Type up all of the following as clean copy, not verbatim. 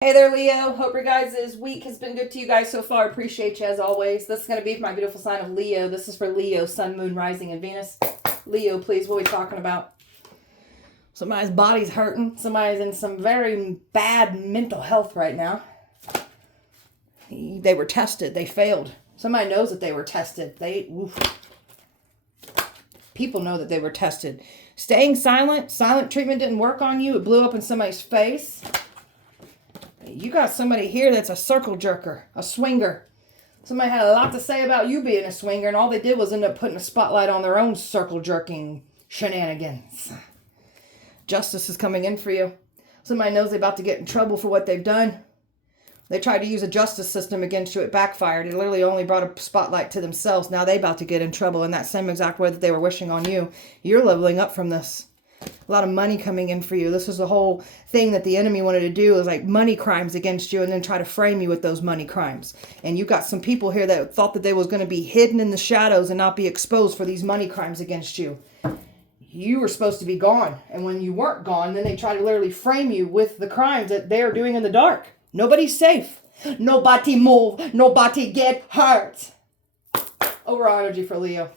Hey there, Leo. Hope your guys' week has been good to you guys so far. Appreciate you as always. This is going to be for my beautiful sign of Leo. This is for Leo, Sun, Moon, Rising, and Venus. Leo, please, what are we talking about? Somebody's body's hurting. Somebody's in some very bad mental health right now. They were tested. They failed. Somebody knows that they were tested. People know that they were tested. Staying silent. Silent treatment didn't work on you. It blew up in somebody's face. You got somebody here that's a circle jerker, a swinger. Somebody had a lot to say about you being a swinger, and all they did was end up putting a spotlight on their own circle jerking shenanigans. Justice is coming in for you. Somebody knows they're about to get in trouble for what they've done. They tried to use a justice system against you. It backfired. It literally only brought a spotlight to themselves. Now they're about to get in trouble in that same exact way that they were wishing on you. You're leveling up from this. A lot of money coming in for you. This is the whole thing that the enemy wanted to do, is like money crimes against you and then try to frame you with those money crimes. And you got some people here that thought that they was going to be hidden in the shadows and not be exposed for these money crimes against you. You were supposed to be gone. And when you weren't gone, then they try to literally frame you with the crimes that they're doing in the dark. Nobody's safe. Nobody move. Nobody get hurt. Overall energy for Leo.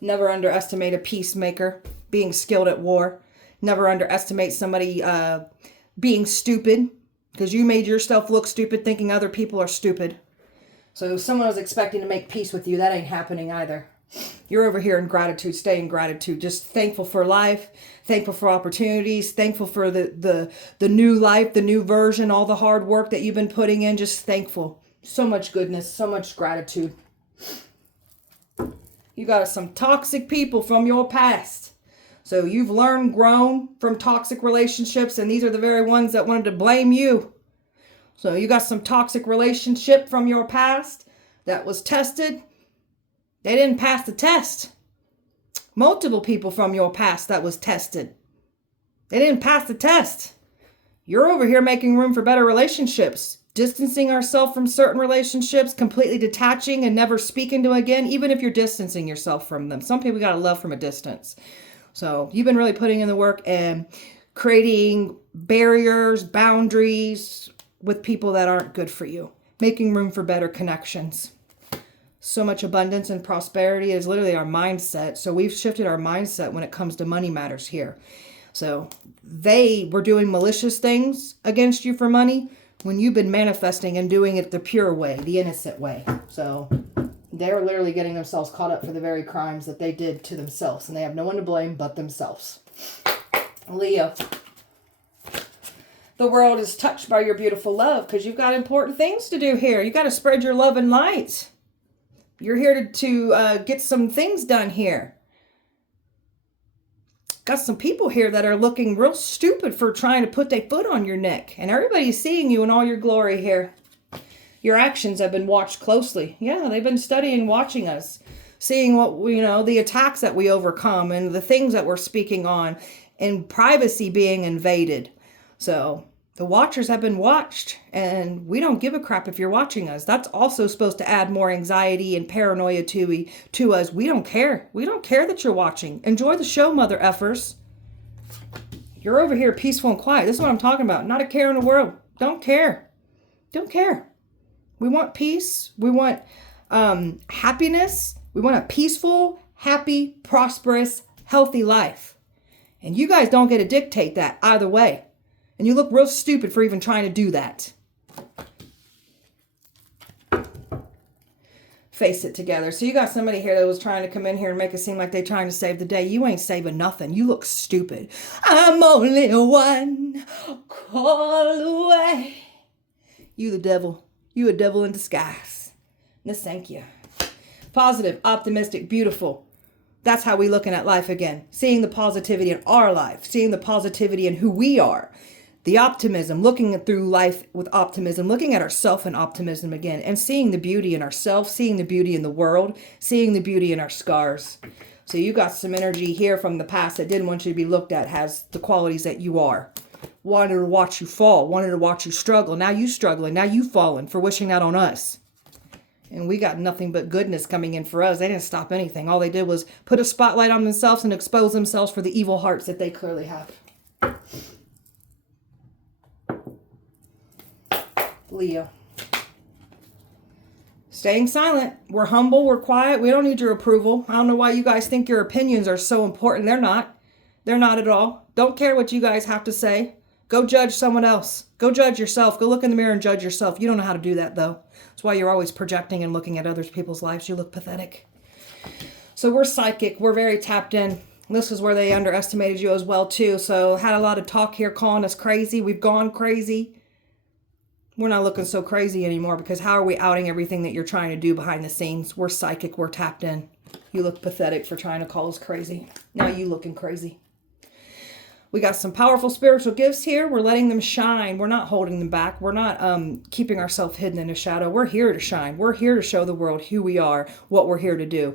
Never underestimate a peacemaker. Being skilled at war. Never underestimate somebody being stupid, because you made yourself look stupid thinking other people are stupid. So if someone was expecting to make peace with you, that ain't happening either. You're over here in gratitude. Stay in gratitude. Just thankful for life, thankful for opportunities, thankful for the new life, the new version, all the hard work that you've been putting in. Just thankful. So much goodness, so much gratitude. You got some toxic people from your past. So you've learned, grown from toxic relationships, and these are the very ones that wanted to blame you. So you got some toxic relationship from your past that was tested. They didn't pass the test. Multiple people from your past that was tested. They didn't pass the test. You're over here making room for better relationships. Distancing ourselves from certain relationships, completely detaching and never speaking to again, even if you're distancing yourself from them. Some people got to love from a distance. So you've been really putting in the work and creating barriers, boundaries with people that aren't good for you. Making room for better connections. So much abundance and prosperity is literally our mindset. So we've shifted our mindset when it comes to money matters here. So they were doing malicious things against you for money when you've been manifesting and doing it the pure way, the innocent way. So they're literally getting themselves caught up for the very crimes that they did to themselves. And they have no one to blame but themselves. Leo. The world is touched by your beautiful love because you've got important things to do here. You got to spread your love and light. You're here to get some things done here. Got some people here that are looking real stupid for trying to put their foot on your neck. And everybody's seeing you in all your glory here. Your actions have been watched closely. Yeah, they've been studying, watching us. Seeing what, the attacks that we overcome and the things that we're speaking on. And privacy being invaded. So the watchers have been watched. And we don't give a crap if you're watching us. That's also supposed to add more anxiety and paranoia to us. We don't care. We don't care that you're watching. Enjoy the show, mother effers. You're over here peaceful and quiet. This is what I'm talking about. Not a care in the world. Don't care. Don't care. We want peace. We want happiness. We want a peaceful, happy, prosperous, healthy life. And you guys don't get to dictate that either way. And you look real stupid for even trying to do that. Face it together. So you got somebody here that was trying to come in here and make it seem like they're trying to save the day. You ain't saving nothing. You look stupid. I'm only one call away. You the devil. You a devil in disguise. No, thank you. Positive, optimistic, beautiful. That's how we're looking at life again. Seeing the positivity in our life. Seeing the positivity in who we are. The optimism. Looking through life with optimism. Looking at ourselves in optimism again. And seeing the beauty in ourselves. Seeing the beauty in the world. Seeing the beauty in our scars. So you got some energy here from the past that didn't want you to be looked at. Has the qualities that you are. Wanted to watch you fall. Wanted to watch you struggle. Now you struggling. Now you falling for wishing that on us. And we got nothing but goodness coming in for us. They didn't stop anything. All they did was put a spotlight on themselves and expose themselves for the evil hearts that they clearly have. Leo. Staying silent. We're humble. We're quiet. We don't need your approval. I don't know why you guys think your opinions are so important. They're not. They're not at all. Don't care what you guys have to say. Go judge someone else. Go judge yourself. Go look in the mirror and judge yourself. You don't know how to do that, though. That's why you're always projecting and looking at other people's lives. You look pathetic. So we're psychic. We're very tapped in. This is where they underestimated you as well, too. So had a lot of talk here calling us crazy. We've gone crazy. We're not looking so crazy anymore because how are we outing everything that you're trying to do behind the scenes? We're psychic. We're tapped in. You look pathetic for trying to call us crazy. Now you looking crazy. We got some powerful spiritual gifts here. We're letting them shine. We're not holding them back. We're not keeping ourselves hidden in a shadow. We're here to shine. We're here to show the world who we are, what we're here to do.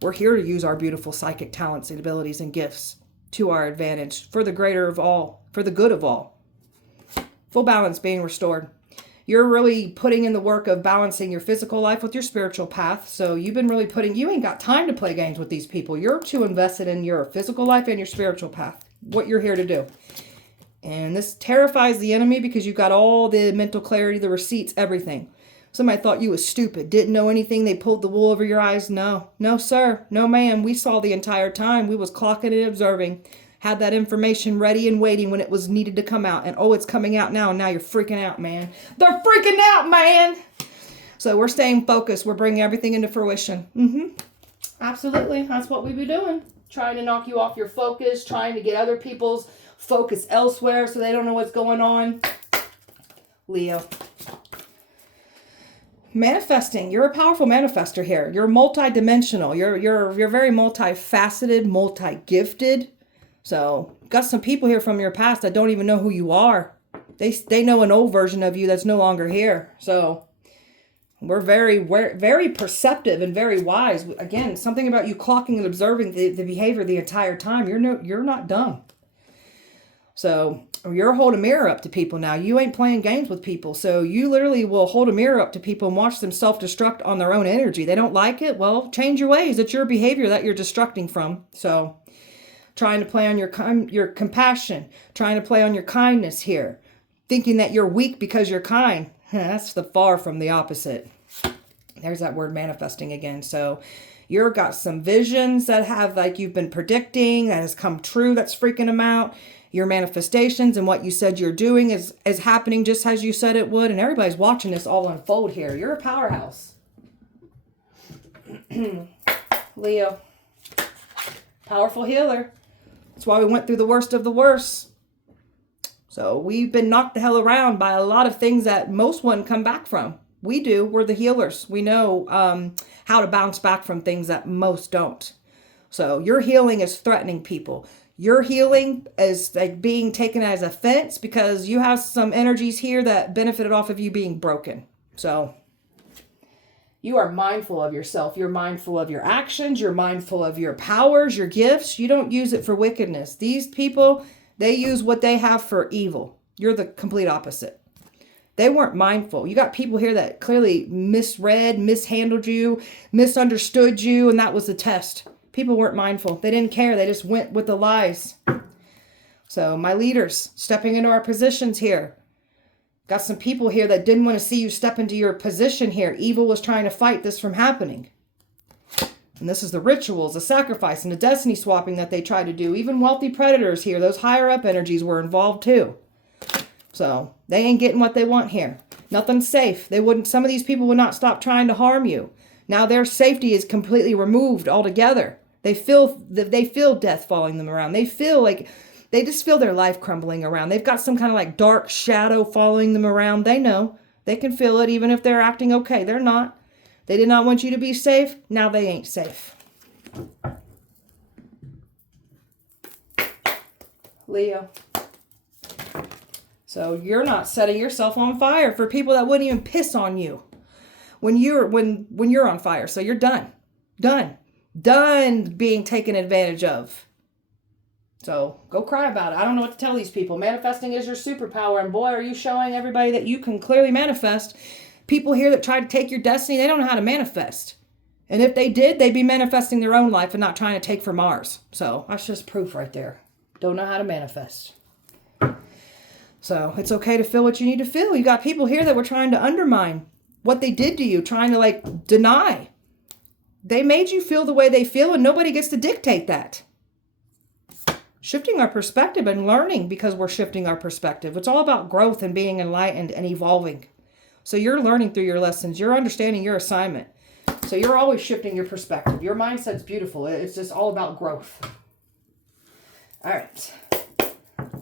We're here to use our beautiful psychic talents and abilities and gifts to our advantage for the greater of all, for the good of all. Full balance being restored. You're really putting in the work of balancing your physical life with your spiritual path. So you've been really you ain't got time to play games with these people. You're too invested in your physical life and your spiritual path. What you're here to do. And this terrifies the enemy because you've got all the mental clarity, the receipts, everything. Somebody thought you was stupid, didn't know anything. They pulled the wool over your eyes. No, no, sir. No, ma'am. We saw the entire time. We was clocking and observing. Had that information ready and waiting when it was needed to come out. And oh, it's coming out now. And now you're freaking out, man. They're freaking out, man. So we're staying focused. We're bringing everything into fruition. Absolutely. That's what we be doing. Trying to knock you off your focus, trying to get other people's focus elsewhere so they don't know what's going on. Leo. Manifesting. You're a powerful manifester here. You're multi-dimensional. You're very multifaceted, multi-gifted. So, got some people here from your past that don't even know who you are. They know an old version of you that's no longer here. So, we're very perceptive and very wise. Again, something about you clocking and observing the behavior the entire time. You're not dumb. So you're holding a mirror up to people now. You ain't playing games with people. So you literally will hold a mirror up to people and watch them self-destruct on their own energy. They don't like it? Well, change your ways. It's your behavior that you're destructing from. So trying to play on your compassion, trying to play on your kindness here, thinking that you're weak because you're kind. That's the far from the opposite. There's that word manifesting again. So you've got some visions that have like you've been predicting that has come true. That's freaking them out. Your manifestations and what you said you're doing is happening just as you said it would. And everybody's watching this all unfold here. You're a powerhouse. Leo. Powerful healer. That's why we went through the worst of the worst. So we've been knocked the hell around by a lot of things that most wouldn't come back from. We do. We're the healers. We know how to bounce back from things that most don't. So your healing is threatening people. Your healing is like being taken as offense because you have some energies here that benefited off of you being broken. So you are mindful of yourself. You're mindful of your actions. You're mindful of your powers, your gifts. You don't use it for wickedness. These people, they use what they have for evil. You're the complete opposite. They weren't mindful. You got people here that clearly misread, mishandled you, misunderstood you, and that was the test. People weren't mindful. They didn't care. They just went with the lies. So my leaders stepping into our positions here. Got some people here that didn't want to see you step into your position here. Evil was trying to fight this from happening. And this is the rituals, the sacrifice, and the destiny swapping that they try to do. Even wealthy predators here, those higher up energies were involved too. So they ain't getting what they want here. Nothing's safe. Some of these people would not stop trying to harm you. Now their safety is completely removed altogether. They feel death following them around. They just feel their life crumbling around. They've got some kind of like dark shadow following them around. They know. They can feel it even if they're acting okay. They're not. They did not want you to be safe. Now they ain't safe. Leo. So you're not setting yourself on fire for people that wouldn't even piss on you when you're on fire. So you're done. Done being taken advantage of. So go cry about it. I don't know what to tell these people. Manifesting is your superpower. And boy, are you showing everybody that you can clearly manifest. People here that try to take your destiny, they don't know how to manifest. And if they did, they'd be manifesting their own life and not trying to take from ours. So that's just proof right there. Don't know how to manifest. So it's okay to feel what you need to feel. You got people here that were trying to undermine what they did to you, trying to like deny. They made you feel the way they feel, and nobody gets to dictate that. Shifting our perspective and learning, because we're shifting our perspective. It's all about growth and being enlightened and evolving. So you're learning through your lessons. You're understanding your assignment. So you're always shifting your perspective. Your mindset's beautiful. It's just all about growth. All right.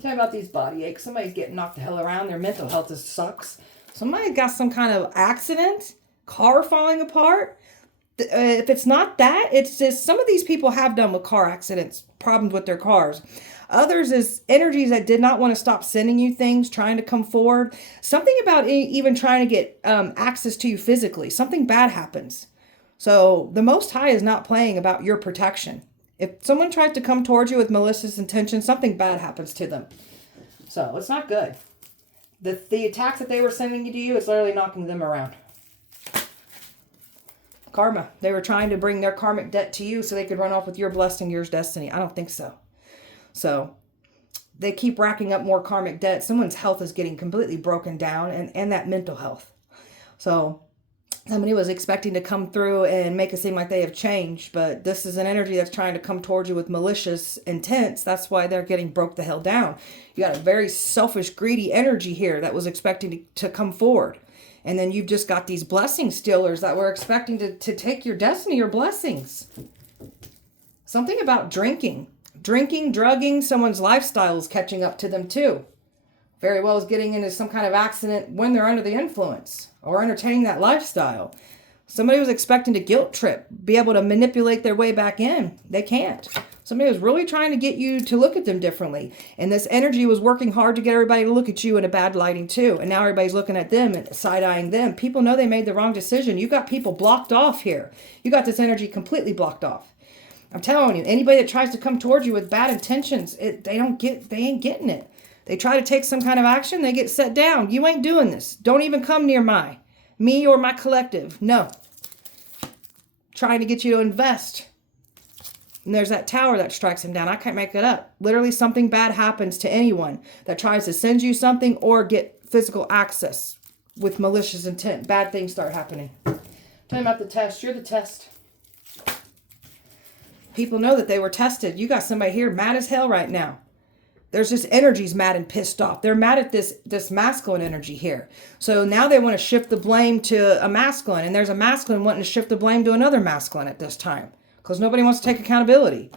Tell me about these body aches. Somebody's getting knocked the hell around. Their mental health just sucks. Somebody got some kind of accident, car falling apart. If it's not that, it's just some of these people have done with car accidents, problems with their cars. Others is energies that did not want to stop sending you things, trying to come forward. Something about even trying to get access to you physically. Something bad happens. So the Most High is not playing about your protection. If someone tries to come towards you with malicious intention, something bad happens to them. So it's not good. The attacks that they were sending to you, it's literally knocking them around. Karma. They were trying to bring their karmic debt to you so they could run off with your blessing, yours destiny. I don't think so. So they keep racking up more karmic debt. Someone's health is getting completely broken down, and that mental health. So somebody was expecting to come through and make it seem like they have changed, but this is an energy that's trying to come towards you with malicious intents. That's why they're getting broke the hell down. You got a very selfish, greedy energy here that was expecting to come forward. And then you've just got these blessing stealers that were expecting to take your destiny, your blessings. Something about drinking. Drinking, drugging, someone's lifestyle is catching up to them too. Very well as getting into some kind of accident when they're under the influence or entertaining that lifestyle. Somebody was expecting to guilt trip, be able to manipulate their way back in. They can't. Somebody was really trying to get you to look at them differently. And this energy was working hard to get everybody to look at you in a bad lighting too. And now everybody's looking at them and side-eyeing them. People know they made the wrong decision. You got people blocked off here. You got this energy completely blocked off. I'm telling you, anybody that tries to come towards you with bad intentions, they ain't getting it. They try to take some kind of action, they get set down. You ain't doing this. Don't even come near me or my collective. No. Trying to get you to invest. And there's that tower that strikes him down. I can't make it up. Literally something bad happens to anyone that tries to send you something or get physical access with malicious intent. Bad things start happening. Tell me about the test. You're the test. People know that they were tested. You got somebody here mad as hell right now. There's just energies mad and pissed off. They're mad at this masculine energy here. So now they want to shift the blame to a masculine. And there's a masculine wanting to shift the blame to another masculine at this time. Because nobody wants to take accountability.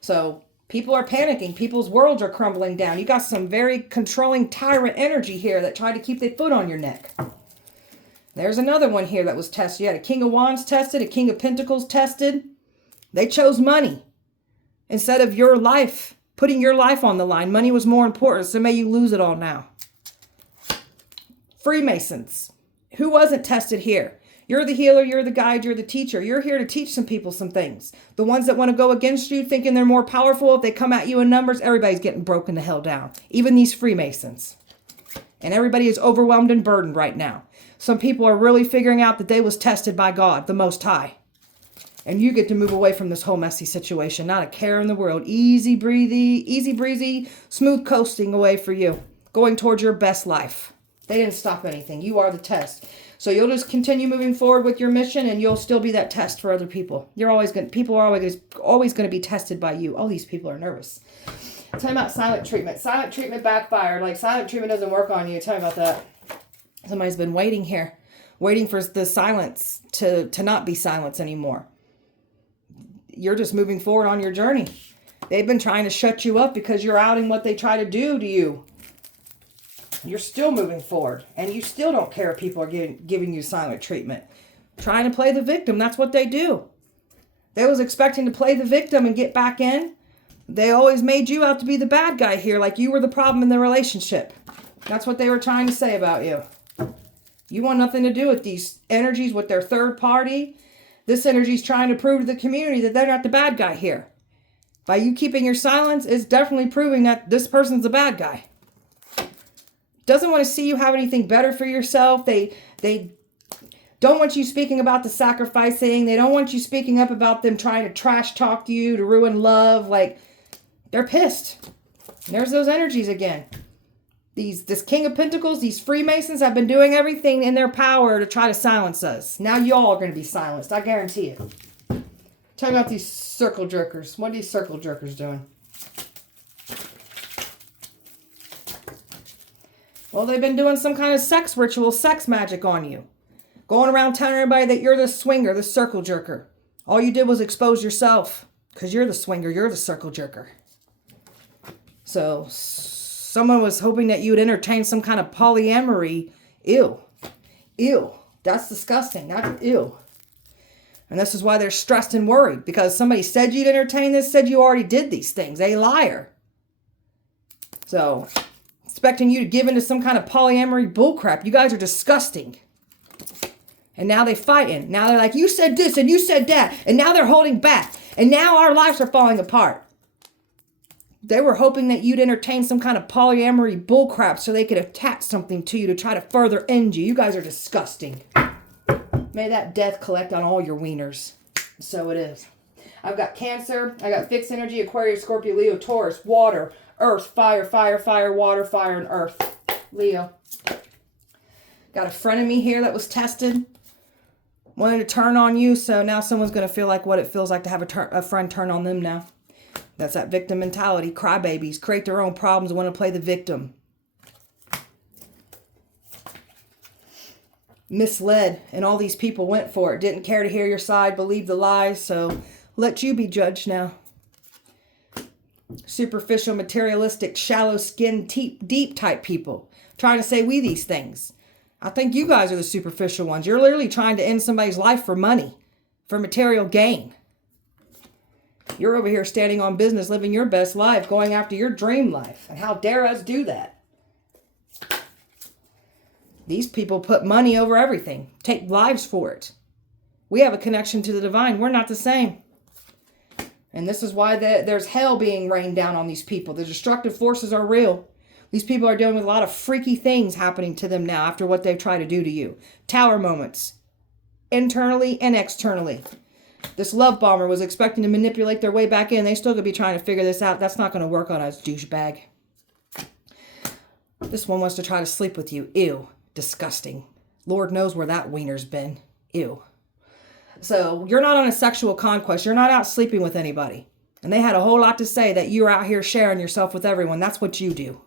So people are panicking. People's worlds are crumbling down. You got some very controlling tyrant energy here that tried to keep their foot on your neck. There's another one here that was tested. You had a King of Wands tested, a King of Pentacles tested. They chose money instead of your life. Putting your life on the line. Money was more important, so may you lose it all now. Freemasons. Who wasn't tested here? You're the healer, you're the guide, you're the teacher. You're here to teach some people some things. The ones that want to go against you, thinking they're more powerful, if they come at you in numbers, everybody's getting broken the hell down. Even these Freemasons. And everybody is overwhelmed and burdened right now. Some people are really figuring out that they was tested by God, the Most High. And you get to move away from this whole messy situation. Not a care in the world. Easy breezy, smooth coasting away for you. Going towards your best life. They didn't stop anything. You are the test. So you'll just continue moving forward with your mission, and you'll still be that test for other people. People are always going to be tested by you. All these people are nervous. Tell me about silent treatment. Silent treatment backfired. Like silent treatment doesn't work on you. Tell me about that. Somebody's been waiting here. Waiting for the silence to not be silence anymore. You're just moving forward on your journey. They've been trying to shut you up because you're outing what they try to do to you. You're still moving forward. And you still don't care if people are giving you silent treatment. Trying to play the victim. That's what they do. They was expecting to play the victim and get back in. They always made you out to be the bad guy here. Like you were the problem in the relationship. That's what they were trying to say about you. You want nothing to do with these energies, with their third party. This energy is trying to prove to the community that they're not the bad guy here. By you keeping your silence, it's definitely proving that this person's a bad guy. Doesn't want to see you have anything better for yourself. They don't want you speaking about the sacrificing. They don't want you speaking up about them trying to trash talk you, to ruin love. Like, they're pissed. There's those energies again. This King of Pentacles, these Freemasons have been doing everything in their power to try to silence us. Now y'all are going to be silenced. I guarantee it. Tell me about these circle jerkers. What are these circle jerkers doing? Well, they've been doing some kind of sex ritual, sex magic on you. Going around telling everybody that you're the swinger, the circle jerker. All you did was expose yourself. Because you're the swinger, you're the circle jerker. So, someone was hoping that you would entertain some kind of polyamory. Ew. Ew. That's disgusting. That's ew. And this is why they're stressed and worried. Because somebody said you'd entertain this, said you already did these things. A liar. So, expecting you to give into some kind of polyamory bullcrap. You guys are disgusting. And now they're fighting. Now they're like, you said this and you said that. And now they're holding back. And now our lives are falling apart. They were hoping that you'd entertain some kind of polyamory bullcrap so they could attach something to you to try to further end you. You guys are disgusting. May that death collect on all your wieners. So it is. I've got Cancer. I got fixed energy, Aquarius, Scorpio, Leo, Taurus, water, earth, fire, fire, fire, water, fire, and earth. Leo. Got a frenemy here that was tested. Wanted to turn on you, so now someone's going to feel like what it feels like to have a friend turn on them now. That's that victim mentality. Crybabies. Create their own problems and want to play the victim. Misled, and all these people went for it. Didn't care to hear your side, believed the lies, so let you be judged now. Superficial, materialistic, shallow skin, deep type people. Trying to say we these things. I think you guys are the superficial ones. You're literally trying to end somebody's life for money, for material gain. You're over here standing on business, living your best life, going after your dream life. And how dare us do that? These people put money over everything, take lives for it. We have a connection to the divine. We're not the same. And this is why there's hell being rained down on these people. The destructive forces are real. These people are dealing with a lot of freaky things happening to them now after what they've tried to do to you. Tower moments. Internally and externally. This love bomber was expecting to manipulate their way back in. They still could be trying to figure this out. That's not going to work on us, douchebag. This one wants to try to sleep with you. Ew. Disgusting. Lord knows where that wiener's been. Ew. So you're not on a sexual conquest. You're not out sleeping with anybody. And they had a whole lot to say that you're out here sharing yourself with everyone. That's what you do.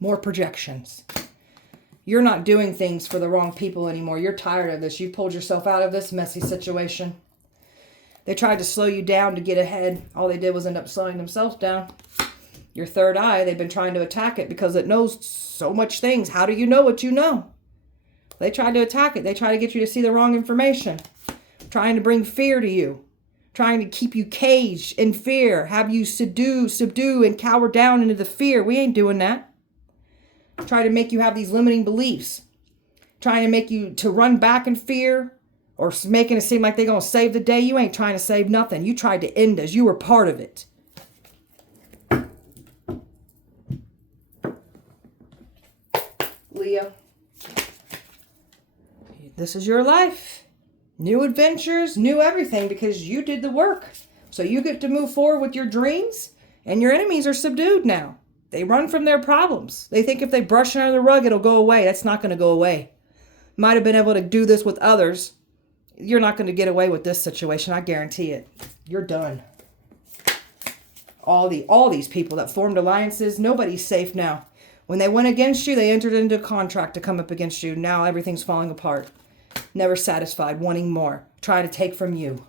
More projections. You're not doing things for the wrong people anymore. You're tired of this. You pulled yourself out of this messy situation. They tried to slow you down to get ahead. All they did was end up slowing themselves down. Your third eye, they've been trying to attack it because it knows so much things. How do you know what you know? They tried to attack it. They try to get you to see the wrong information. Trying to bring fear to you. Trying to keep you caged in fear. Have you subdue, and cower down into the fear. We ain't doing that. Try to make you have these limiting beliefs. Trying to make you to run back in fear. Or making it seem like they're going to save the day. You ain't trying to save nothing. You tried to end us. You were part of it. Leo. This is your life. New adventures, new everything because you did the work. So you get to move forward with your dreams and your enemies are subdued now. They run from their problems. They think if they brush it under the rug, it'll go away. That's not going to go away. Might have been able to do this with others. You're not going to get away with this situation. I guarantee it. You're done. All these people that formed alliances, nobody's safe now. When they went against you, they entered into a contract to come up against you. Now everything's falling apart. Never satisfied, wanting more. Trying to take from you.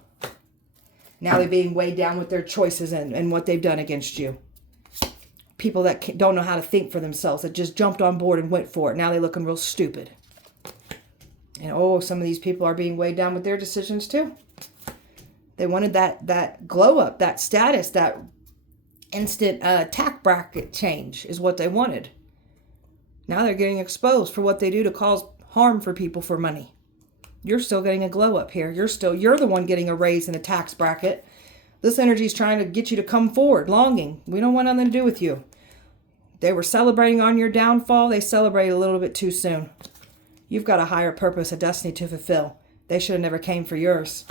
Now they're being weighed down with their choices and what they've done against you. People that don't know how to think for themselves, that just jumped on board and went for it. Now they're looking real stupid. And some of these people are being weighed down with their decisions too. They wanted that glow up, that status, that instant tax bracket change is what they wanted. Now they're getting exposed for what they do to cause harm for people for money. You're still getting a glow up here. You're the one getting a raise in a tax bracket. This energy is trying to get you to come forward, longing. We don't want nothing to do with you. They were celebrating on your downfall. They celebrated a little bit too soon. You've got a higher purpose, a destiny to fulfill. They should have never came for yours.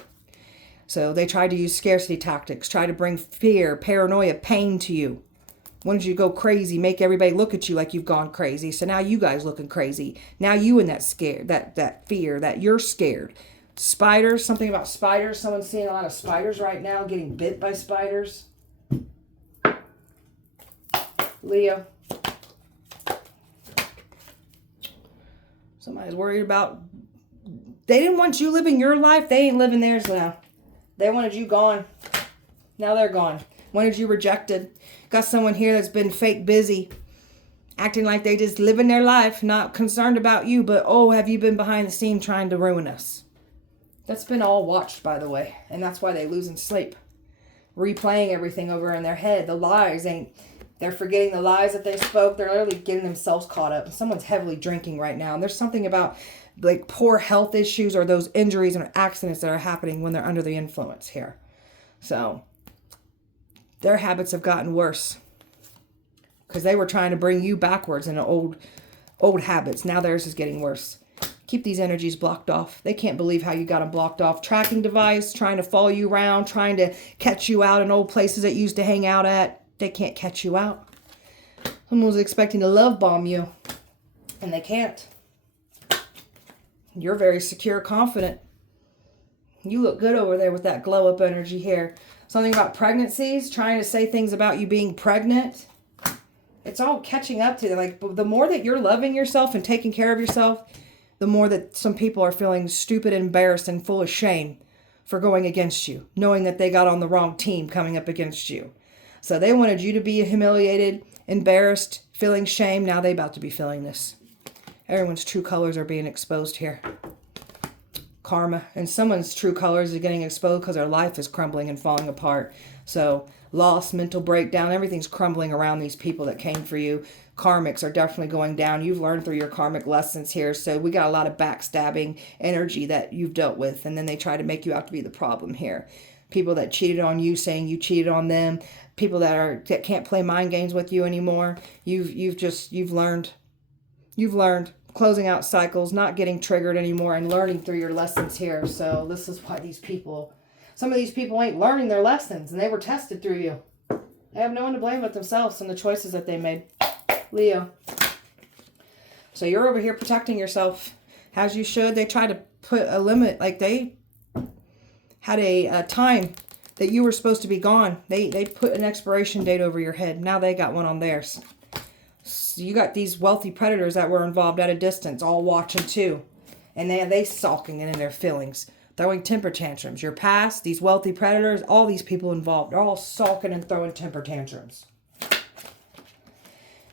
So they tried to use scarcity tactics, try to bring fear, paranoia, pain to you. Wanted you to go crazy, make everybody look at you like you've gone crazy. So now you guys looking crazy. Now you in that scare, that fear, that you're scared. Spiders, something about spiders. Someone's seeing a lot of spiders right now, getting bit by spiders. Leo. Somebody's worried about, they didn't want you living your life. They ain't living theirs now. They wanted you gone. Now they're gone. Wanted you rejected. Got someone here that's been fake busy, acting like they just living their life, not concerned about you, but oh, have you been behind the scene trying to ruin us? That's been all watched, by the way, and that's why they losing sleep. Replaying everything over in their head. The lies they're forgetting the lies that they spoke. They're literally getting themselves caught up. Someone's heavily drinking right now, and there's something about like poor health issues or those injuries and accidents that are happening when they're under the influence here. So their habits have gotten worse because they were trying to bring you backwards in old habits. Now theirs is getting worse. Keep these energies blocked off. They can't believe how you got them blocked off. Tracking device, trying to follow you around, trying to catch you out in old places that you used to hang out at. They can't catch you out. Someone was expecting to love bomb you, and they can't. You're very secure, confident. You look good over there with that glow up energy here. Something about pregnancies, trying to say things about you being pregnant. It's all catching up to them. Like, the more that you're loving yourself and taking care of yourself, the more that some people are feeling stupid, embarrassed, and full of shame for going against you, knowing that they got on the wrong team coming up against you. So they wanted you to be humiliated, embarrassed, feeling shame. Now they about to be feeling this. Everyone's true colors are being exposed here. Karma. And someone's true colors are getting exposed because their life is crumbling and falling apart. So loss, mental breakdown, everything's crumbling around these people that came for you. Karmics are definitely going down. You've learned through your karmic lessons here. So we got a lot of backstabbing energy that you've dealt with. And then they try to make you out to be the problem here. People that cheated on you, saying you cheated on them. People that can't play mind games with you anymore. You've learned. You've learned. Closing out cycles, not getting triggered anymore, and learning through your lessons here. So this is why some of these people ain't learning their lessons, and they were tested through you. They have no one to blame but themselves and the choices that they made. Leo. So you're over here protecting yourself as you should. They tried to put a limit, like they had a time that you were supposed to be gone. They put an expiration date over your head. Now they got one on theirs. So you got these wealthy predators that were involved at a distance, all watching too. And they sulking in their feelings, throwing temper tantrums. Your past, these wealthy predators, all these people involved, they're all sulking and throwing temper tantrums.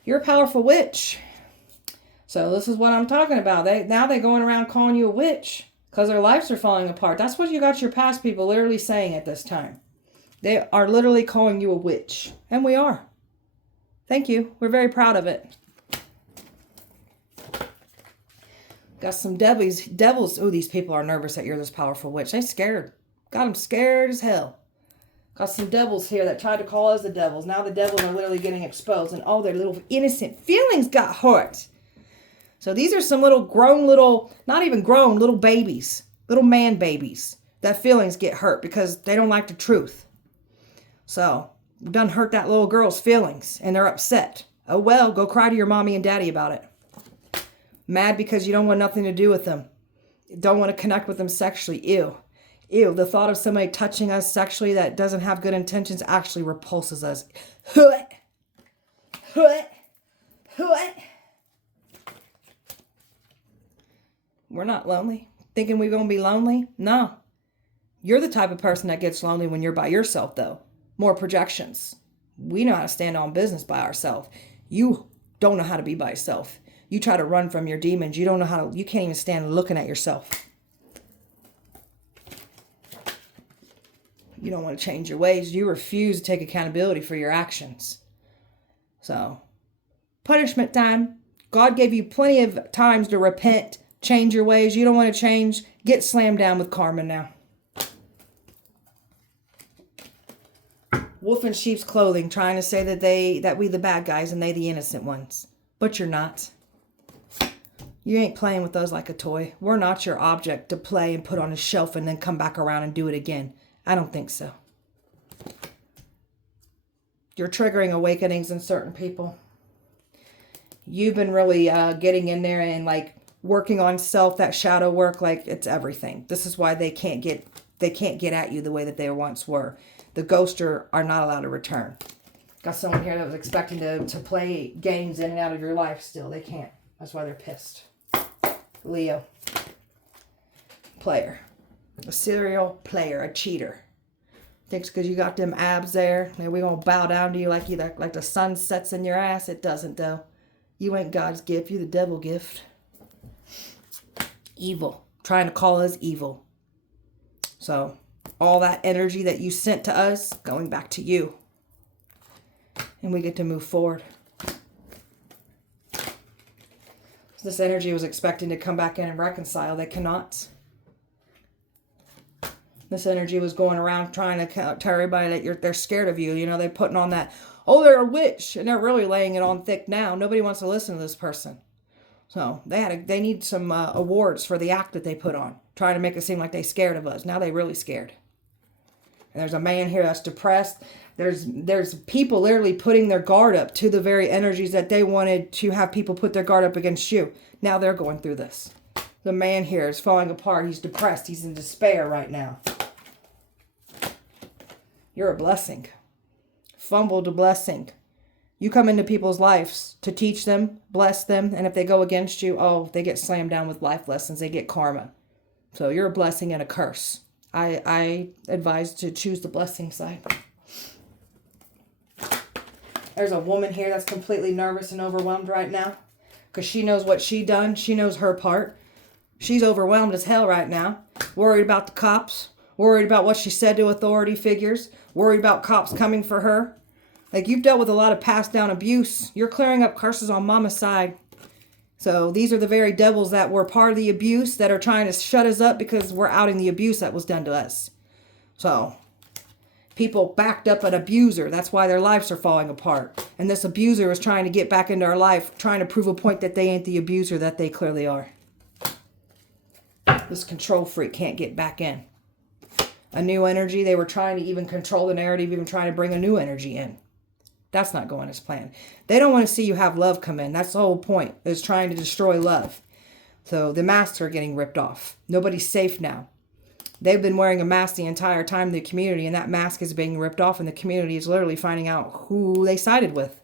You're a powerful witch. So this is what I'm talking about. Now they're going around calling you a witch because their lives are falling apart. That's what you got your past people literally saying at this time. They are literally calling you a witch. And we are. Thank you. We're very proud of it. Got some devils. Oh, these people are nervous that you're this powerful witch. They scared. Got them scared as hell. Got some devils here that tried to call us the devils. Now the devils are literally getting exposed. And all their little innocent feelings got hurt. So these are some not even grown, little babies. Little man babies. That feelings get hurt because they don't like the truth. So done hurt that little girl's feelings and they're upset. Oh well, go cry to your mommy and daddy about it. Mad because you don't want nothing to do with them. Don't want to connect with them sexually. Ew. Ew. The thought of somebody touching us sexually that doesn't have good intentions actually repulses us. We're not lonely. Thinking we're going to be lonely? No. You're the type of person that gets lonely when you're by yourself, though. More projections. We know how to stand on business by ourselves. You don't know how to be by yourself. You try to run from your demons. You can't even stand looking at yourself. You don't want to change your ways. You refuse to take accountability for your actions. So, punishment time. God gave you plenty of times to repent, change your ways. You don't want to change. Get slammed down with karma now. Wolf in sheep's clothing, trying to say that we the bad guys and they the innocent ones. But you're not. You ain't playing with us like a toy. We're not your object to play and put on a shelf and then come back around and do it again. I don't think so. You're triggering awakenings in certain people. You've been really getting in there and like working on self, that shadow work, like it's everything. This is why they can't get at you the way that they once were. The ghoster are not allowed to return. Got someone here that was expecting to play games in and out of your life still. They can't. That's why they're pissed. Leo. Player. A serial player. A cheater. Thinks because you got them abs there, and we're going to bow down to you like the sun sets in your ass. It doesn't, though. You ain't God's gift. You're the devil gift. Evil. Trying to call us evil. So, all that energy that you sent to us, going back to you. And we get to move forward. This energy was expecting to come back in and reconcile. They cannot. This energy was going around trying to tell everybody that they're scared of you. You know, they're putting on that, oh, they're a witch. And they're really laying it on thick now. Nobody wants to listen to this person. So they need some awards for the act that they put on. Trying to make it seem like they're scared of us. Now they're really scared. And there's a man here that's depressed. There's people literally putting their guard up to the very energies that they wanted to have people put their guard up against you. Now they're going through this. The man here is falling apart. He's depressed. He's in despair right now. You're a blessing. Fumbled a blessing. You come into people's lives to teach them, bless them, and if they go against you, oh, they get slammed down with life lessons. They get karma. So you're a blessing and a curse. I advise to choose the blessing side. There's a woman here that's completely nervous and overwhelmed right now because she knows what she done. She knows her part. She's overwhelmed as hell right now. Worried about the cops. Worried about what she said to authority figures. Worried about cops coming for her. Like, you've dealt with a lot of passed down abuse. You're clearing up curses on mama's side. So these are the very devils that were part of the abuse that are trying to shut us up because we're outing the abuse that was done to us. So people backed up an abuser. That's why their lives are falling apart. And this abuser is trying to get back into our life, trying to prove a point that they ain't the abuser that they clearly are. This control freak can't get back in. A new energy. They were trying to even control the narrative, even trying to bring a new energy in. That's not going as planned. They don't want to see you have love come in. That's the whole point, is trying to destroy love. So the masks are getting ripped off. Nobody's safe now. They've been wearing a mask the entire time in the community, and that mask is being ripped off, and the community is literally finding out who they sided with.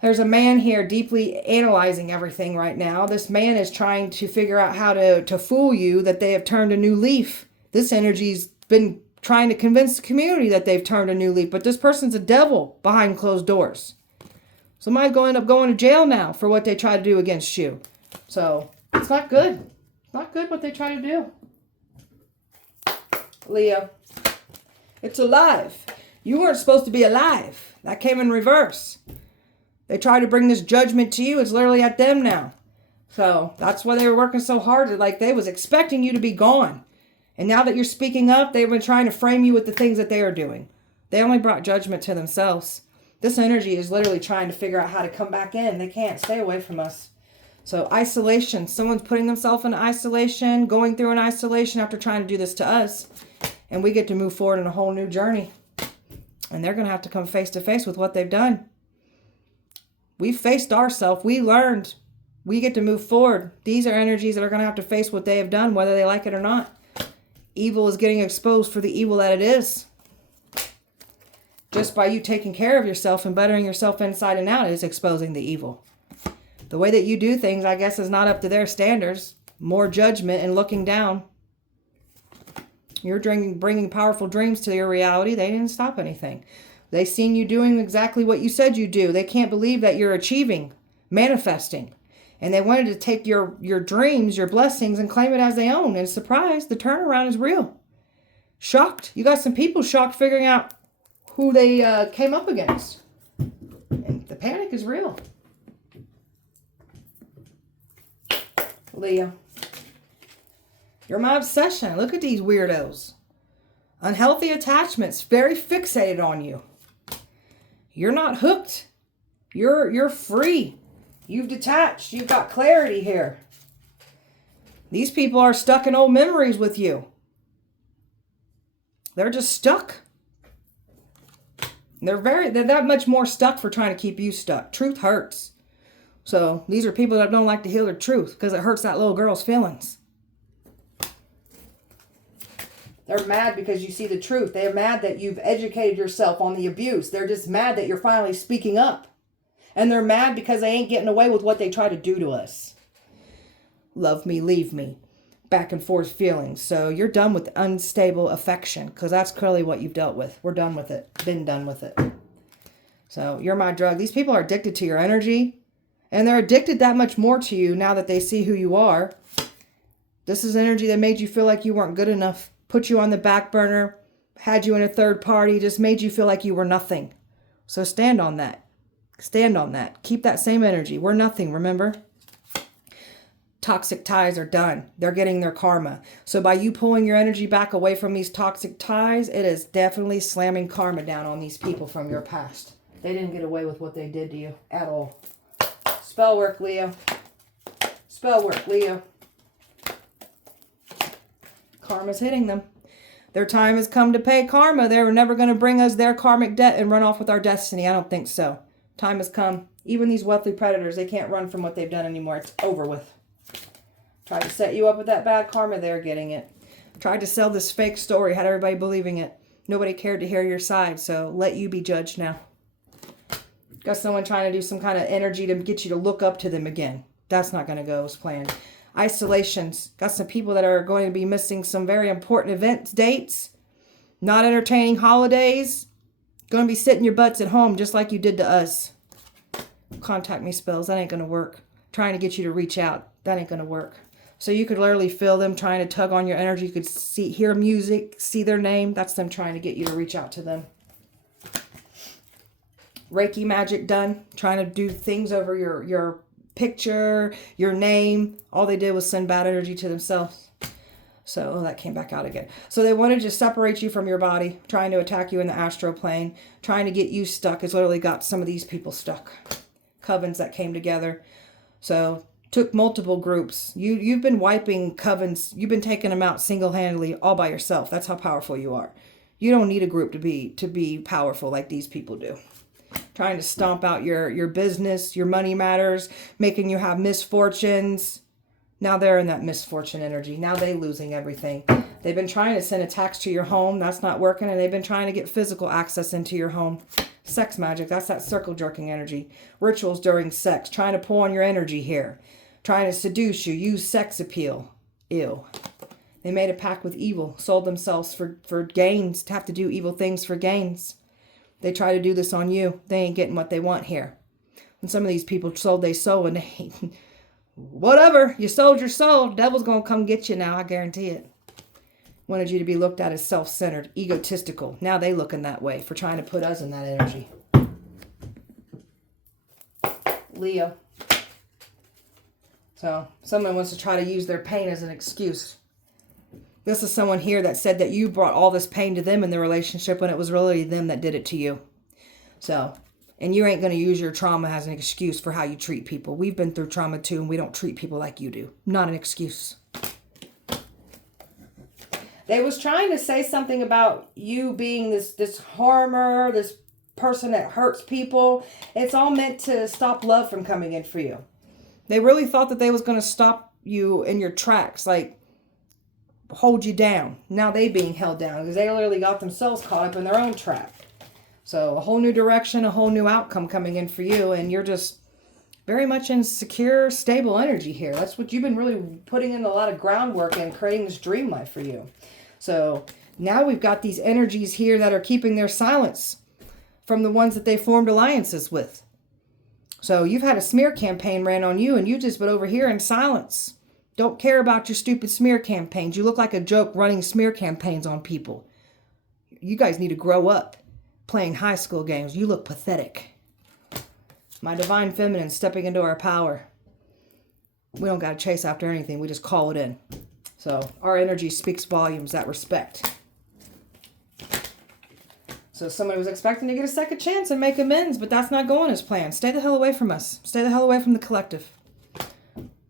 There's a man here deeply analyzing everything right now. This man is trying to figure out how to fool you that they have turned a new leaf. This energy's been trying to convince the community that they've turned a new leaf, but this person's a devil behind closed doors. Somebody's going to end up going to jail now for what they try to do against you. So it's not good. It's not good what they try to do. Leo, it's alive. You weren't supposed to be alive. That came in reverse. They tried to bring this judgment to you. It's literally at them now. So that's why they were working so hard. Like, they was expecting you to be gone. And now that you're speaking up, they've been trying to frame you with the things that they are doing. They only brought judgment to themselves. This energy is literally trying to figure out how to come back in. They can't stay away from us. So isolation. Someone's putting themselves in isolation, going through an isolation after trying to do this to us. And we get to move forward in a whole new journey. And they're going to have to come face to face with what they've done. We faced ourselves. We learned. We get to move forward. These are energies that are going to have to face what they have done, whether they like it or not. Evil is getting exposed for the evil that it is. Just by you taking care of yourself and bettering yourself inside and out is exposing the evil. The way that you do things, I guess, is not up to their standards. More judgment and looking down. You're bringing powerful dreams to your reality. They didn't stop anything. They seen you doing exactly what you said you do. They can't believe that you're achieving, manifesting. And they wanted to take your dreams, your blessings, and claim it as their own. And surprise, the turnaround is real. Shocked. You got some people shocked figuring out who they came up against. And the panic is real. Leo. You're my obsession. Look at these weirdos. Unhealthy attachments. Very fixated on you. You're not hooked. You're free. You've detached. You've got clarity here. These people are stuck in old memories with you. They're just stuck. They're that much more stuck for trying to keep you stuck. Truth hurts. So these are people that don't like to heal their truth because it hurts that little girl's feelings. They're mad because you see the truth. They're mad that you've educated yourself on the abuse. They're just mad that you're finally speaking up. And they're mad because they ain't getting away with what they try to do to us. Love me, leave me. Back and forth feelings. So you're done with unstable affection because that's clearly what you've dealt with. We're done with it. Been done with it. So you're my drug. These people are addicted to your energy. And they're addicted that much more to you now that they see who you are. This is energy that made you feel like you weren't good enough. Put you on the back burner. Had you in a third party. Just made you feel like you were nothing. So stand on that. Stand on that. Keep that same energy. We're nothing, remember? Toxic ties are done. They're getting their karma. So by you pulling your energy back away from these toxic ties, it is definitely slamming karma down on these people from your past. They didn't get away with what they did to you at all. Spell work, Leo. Spell work, Leo. Karma's hitting them. Their time has come to pay karma. They were never going to bring us their karmic debt and run off with our destiny. I don't think so. Time has come. Even these wealthy predators, they can't run from what they've done anymore. It's over with. Tried to set you up with that bad karma, they're getting it. Tried to sell this fake story, had everybody believing it. Nobody cared to hear your side, so let you be judged now. Got someone trying to do some kind of energy to get you to look up to them again. That's not going to go as planned. Isolations. Got some people that are going to be missing some very important events, dates. Not entertaining holidays. Going to be sitting your butts at home just like you did to us. Contact me spells. That ain't going to work. Trying to get you to reach out. That ain't going to work. So you could literally feel them trying to tug on your energy. You could hear music, see their name. That's them trying to get you to reach out to them. Reiki magic done. Trying to do things over your picture, your name. All they did was send bad energy to themselves. So that came back out again. So they wanted to separate you from your body, trying to attack you in the astral plane, trying to get you stuck. It's literally got some of these people stuck. Covens that came together. So took multiple groups. You've been wiping covens. You've been taking them out single-handedly all by yourself. That's how powerful you are. You don't need a group to be powerful like these people do. Trying to stomp out your business, your money matters, making you have misfortunes. Now they're in that misfortune energy. Now they're losing everything. They've been trying to send attacks to your home. That's not working. And they've been trying to get physical access into your home. Sex magic. That's that circle jerking energy. Rituals during sex. Trying to pull on your energy here. Trying to seduce you. Use sex appeal. Ew. They made a pact with evil. Sold themselves for gains. To have to do evil things for gains. They try to do this on you. They ain't getting what they want here. And some of these people sold their soul and they... Whatever. You sold your soul. The devil's going to come get you now. I guarantee it. Wanted you to be looked at as self-centered, egotistical. Now they looking that way for trying to put us in that energy. Leo. So someone wants to try to use their pain as an excuse. This is someone here that said that you brought all this pain to them in the relationship when it was really them that did it to you. So, and you ain't going to use your trauma as an excuse for how you treat people. We've been through trauma too, and we don't treat people like you do. Not an excuse. They was trying to say something about you being this harmer, this person that hurts people. It's all meant to stop love from coming in for you. They really thought that they was going to stop you in your tracks, like hold you down. Now they being held down because they literally got themselves caught up in their own trap. So a whole new direction, a whole new outcome coming in for you. And you're just very much in secure, stable energy here. That's what you've been really putting in a lot of groundwork and creating this dream life for you. So now we've got these energies here that are keeping their silence from the ones that they formed alliances with. So you've had a smear campaign ran on you and you just been over here in silence. Don't care about your stupid smear campaigns. You look like a joke running smear campaigns on people. You guys need to grow up playing high school games. You look pathetic. My divine feminine stepping into our power. We don't got to chase after anything. We just call it in. So our energy speaks volumes, that respect. So somebody was expecting to get a second chance and make amends, but that's not going as planned. Stay the hell away from us. Stay the hell away from the collective.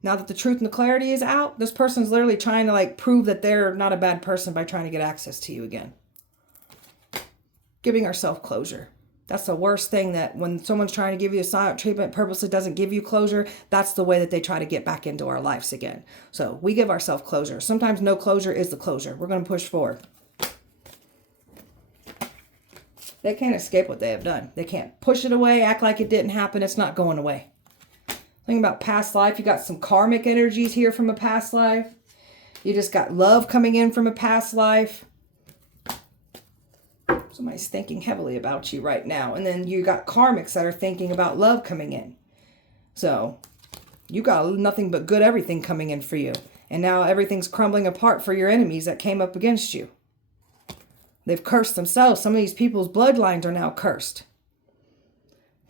Now that the truth and the clarity is out, this person's literally trying to prove that they're not a bad person by trying to get access to you again. Giving ourselves closure. That's the worst thing, that when someone's trying to give you a silent treatment, purposely doesn't give you closure, that's the way that they try to get back into our lives again. So we give ourselves closure. Sometimes no closure is the closure. We're going to push forward. They can't escape what they have done. They can't push it away, act like it didn't happen. It's not going away. Think about past life. You got some karmic energies here from a past life. You just got love coming in from a past life. Somebody's thinking heavily about you right now. And then you got karmics that are thinking about love coming in. So you got nothing but good everything coming in for you. And now everything's crumbling apart for your enemies that came up against you. They've cursed themselves. Some of these people's bloodlines are now cursed.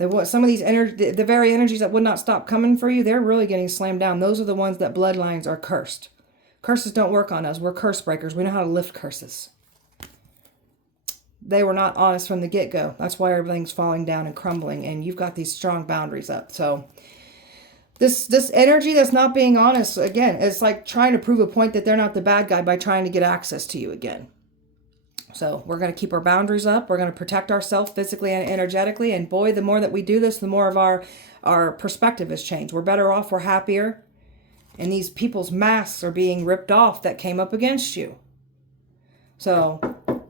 Some of these the very energies that would not stop coming for you, they're really getting slammed down. Those are the ones that bloodlines are cursed. Curses don't work on us. We're curse breakers. We know how to lift curses. They were not honest from the get-go. That's why everything's falling down and crumbling, and you've got these strong boundaries up. So this energy that's not being honest, again, it's like trying to prove a point that they're not the bad guy by trying to get access to you again. So we're going to keep our boundaries up. We're going to protect ourselves physically and energetically. And boy, the more that we do this, the more of our perspective has changed. We're better off. We're happier. And these people's masks are being ripped off that came up against you. So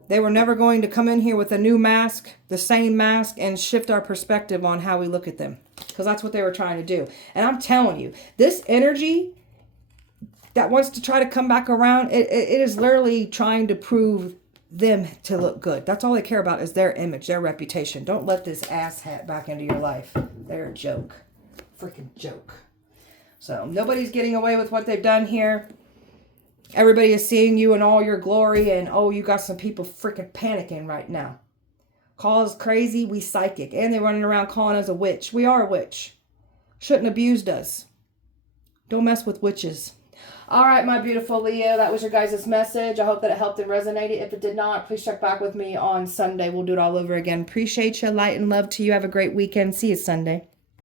they were never going to come in here with a new mask, the same mask, and shift our perspective on how we look at them. Because that's what they were trying to do. And I'm telling you, this energy that wants to try to come back around, it is literally trying to prove them to look good. That's all they care about, is their image, their reputation. Don't let this asshat back into your life. They're a joke. Freaking joke. So nobody's getting away with what they've done here. Everybody is seeing you in all your glory, and oh, you got some people freaking panicking right now. Call us crazy, we psychic. And they're running around calling us a witch. We are a witch. Shouldn't abused us. Don't mess with witches. All right, my beautiful Leo, that was your guys' message. I hope that it helped and resonated. If it did not, please check back with me on Sunday. We'll do it all over again. Appreciate you. Light and love to you. Have a great weekend. See you Sunday.